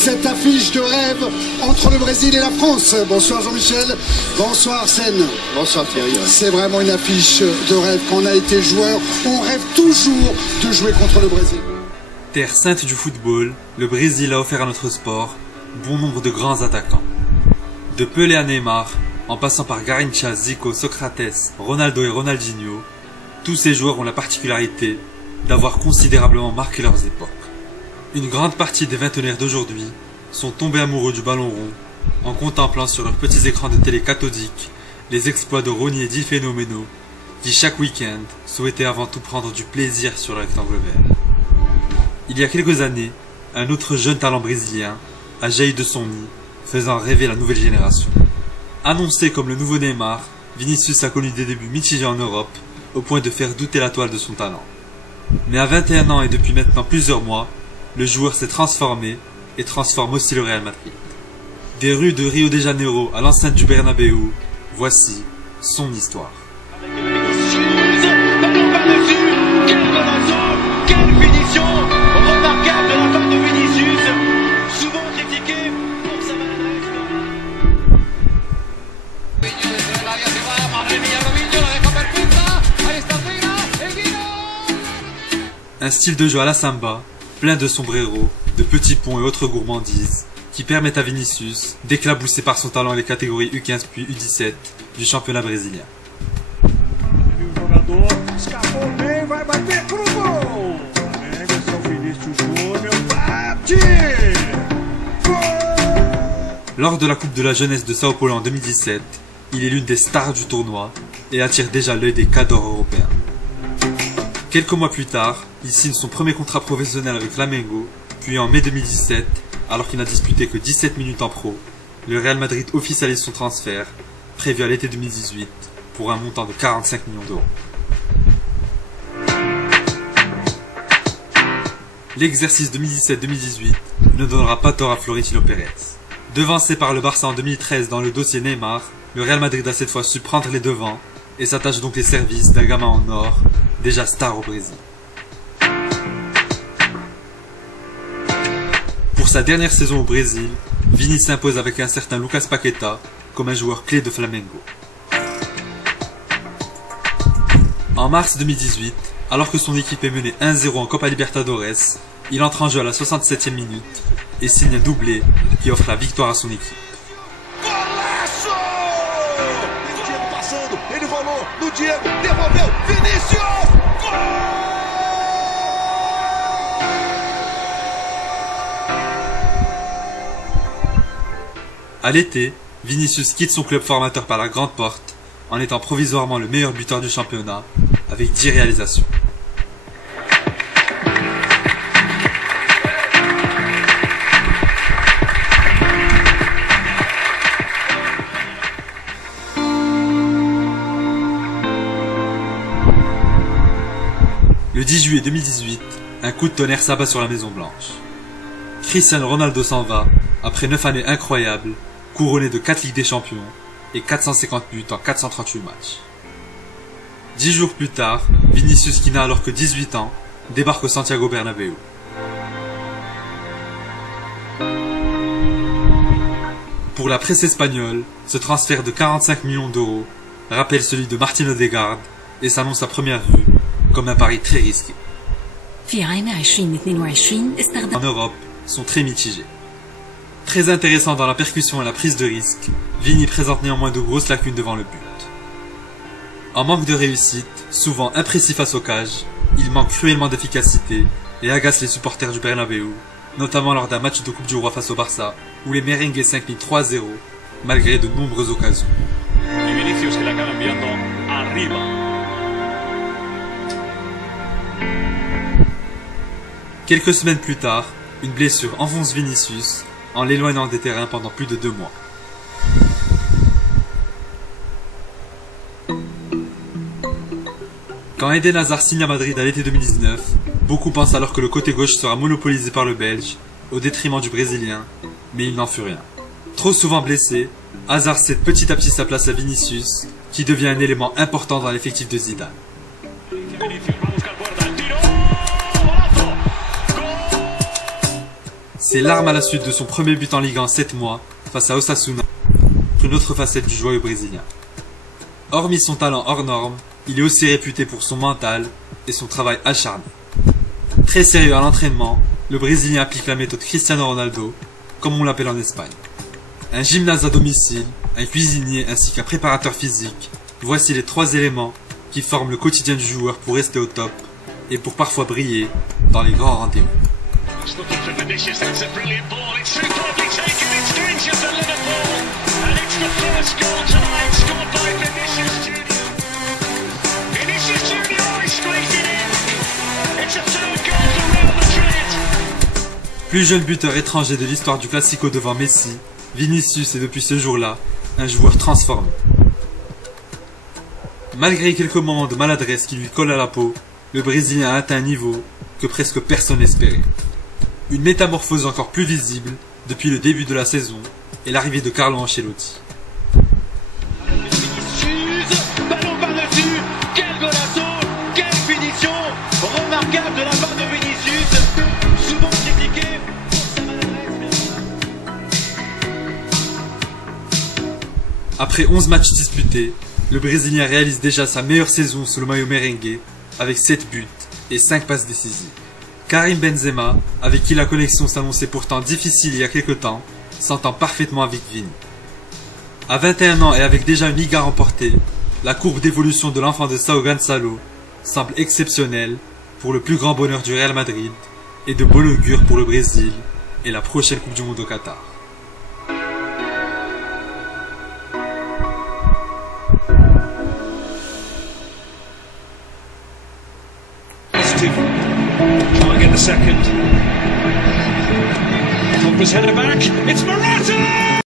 cette affiche de rêve entre le Brésil et la France. Bonsoir Jean-Michel, bonsoir Arsène. Bonsoir Thierry. C'est vraiment une affiche de rêve. Quand on a été joueur, on rêve toujours de jouer contre le Brésil. Terre sainte du football, le Brésil a offert à notre sport bon nombre de grands attaquants. De Pelé à Neymar, en passant par Garrincha, Zico, Socrates, Ronaldo et Ronaldinho, tous ces joueurs ont la particularité d'avoir considérablement marqué leurs époques. Une grande partie des vingtenaires d'aujourd'hui sont tombés amoureux du ballon rond en contemplant sur leurs petits écrans de télé cathodiques les exploits de Rony et Di Fenomeno qui chaque week-end souhaitaient avant tout prendre du plaisir sur le rectangle vert. Il y a quelques années, un autre jeune talent brésilien a jailli de son nid, faisant rêver la nouvelle génération. Annoncé comme le nouveau Neymar, Vinicius a connu des débuts mitigés en Europe, au point de faire douter la toile de son talent. Mais à 21 ans et depuis maintenant plusieurs mois, le joueur s'est transformé et transforme aussi le Real Madrid. Des rues de Rio de Janeiro à l'enceinte du Bernabéu, voici son histoire. Un style de jeu à la samba, plein de sombreros, de petits ponts et autres gourmandises, qui permettent à Vinicius d'éclabousser par son talent les catégories U15 puis U17 du championnat brésilien. Lors de la Coupe de la Jeunesse de Sao Paulo en 2017, il est l'une des stars du tournoi et attire déjà l'œil des cadors européens. Quelques mois plus tard, il signe son premier contrat professionnel avec Flamengo, puis en mai 2017, alors qu'il n'a disputé que 17 minutes en pro, le Real Madrid officialise son transfert, prévu à l'été 2018, pour un montant de 45 millions d'euros. L'exercice 2017-2018 ne donnera pas tort à Florentino Pérez. Devancé par le Barça en 2013 dans le dossier Neymar, le Real Madrid a cette fois su prendre les devants et s'attache donc les services d'un gamin en or, déjà star au Brésil. Pour sa dernière saison au Brésil, Vini s'impose avec un certain Lucas Paqueta comme un joueur clé de Flamengo. En mars 2018, alors que son équipe est menée 1-0 en Copa Libertadores, il entre en jeu à la 67e minute et signe un doublé qui offre la victoire à son équipe. À l'été, Vinicius quitte son club formateur par la grande porte en étant provisoirement le meilleur buteur du championnat avec 10 réalisations. Le 10 juillet 2018, un coup de tonnerre s'abat sur la Maison Blanche. Cristiano Ronaldo s'en va, après 9 années incroyables, couronné de 4 Ligues des Champions et 450 buts en 438 matchs. 10 jours plus tard, Vinicius, qui n'a alors que 18 ans, débarque au Santiago Bernabéu. Pour la presse espagnole, ce transfert de 45 millions d'euros rappelle celui de Martin Odegaard et s'annonce à première vue comme un pari très risqué. En Europe, sont très mitigés. Très intéressant dans la percussion et la prise de risque, Vini présente néanmoins de grosses lacunes devant le but. En manque de réussite, souvent imprécis face au cage, il manque cruellement d'efficacité et agace les supporters du Bernabéu, notamment lors d'un match de Coupe du Roi face au Barça, où les merengues s'inclinent 3-0, malgré de nombreuses occasions. Quelques semaines plus tard, une blessure enfonce Vinicius en l'éloignant des terrains pendant plus de 2 mois. Quand Eden Hazard signe à Madrid à l'été 2019, beaucoup pensent alors que le côté gauche sera monopolisé par le Belge, au détriment du Brésilien, mais il n'en fut rien. Trop souvent blessé, Hazard cède petit à petit sa place à Vinicius, qui devient un élément important dans l'effectif de Zidane. ses larmes à la suite de son premier but en Ligue 1 en 7 mois face à Osasuna, une autre facette du joyeux brésilien. Hormis son talent hors norme, il est aussi réputé pour son mental et son travail acharné. Très sérieux à l'entraînement, le Brésilien applique la méthode Cristiano Ronaldo, comme on l'appelle en Espagne. Un gymnase à domicile, un cuisinier ainsi qu'un préparateur physique, voici les 3 éléments qui forment le quotidien du joueur pour rester au top et pour parfois briller dans les grands rendez-vous. Plus jeune buteur étranger de l'histoire du Classico devant Messi, Vinicius est depuis ce jour-là un joueur transformé. Malgré quelques moments de maladresse qui lui collent à la peau, le Brésilien a atteint un niveau que presque personne n'espérait. Une métamorphose encore plus visible depuis le début de la saison et l'arrivée de Carlo Ancelotti. Ballon par-dessus, quel golasso, quelle finition remarquable de la part de Vinicius, souvent critiqué pour sa maladresse. Après 11 matchs disputés, le Brésilien réalise déjà sa meilleure saison sous le maillot merengue avec 7 buts et 5 passes décisives. Karim Benzema, avec qui la connexion s'annonçait pourtant difficile il y a quelque temps, s'entend parfaitement avec Vini. À 21 ans et avec déjà une Liga remportée, la courbe d'évolution de l'enfant de Sao Gonçalo semble exceptionnelle pour le plus grand bonheur du Real Madrid et de bon augure pour le Brésil et la prochaine Coupe du Monde au Qatar. Can't get the second. Pogba's header back. It's Morata!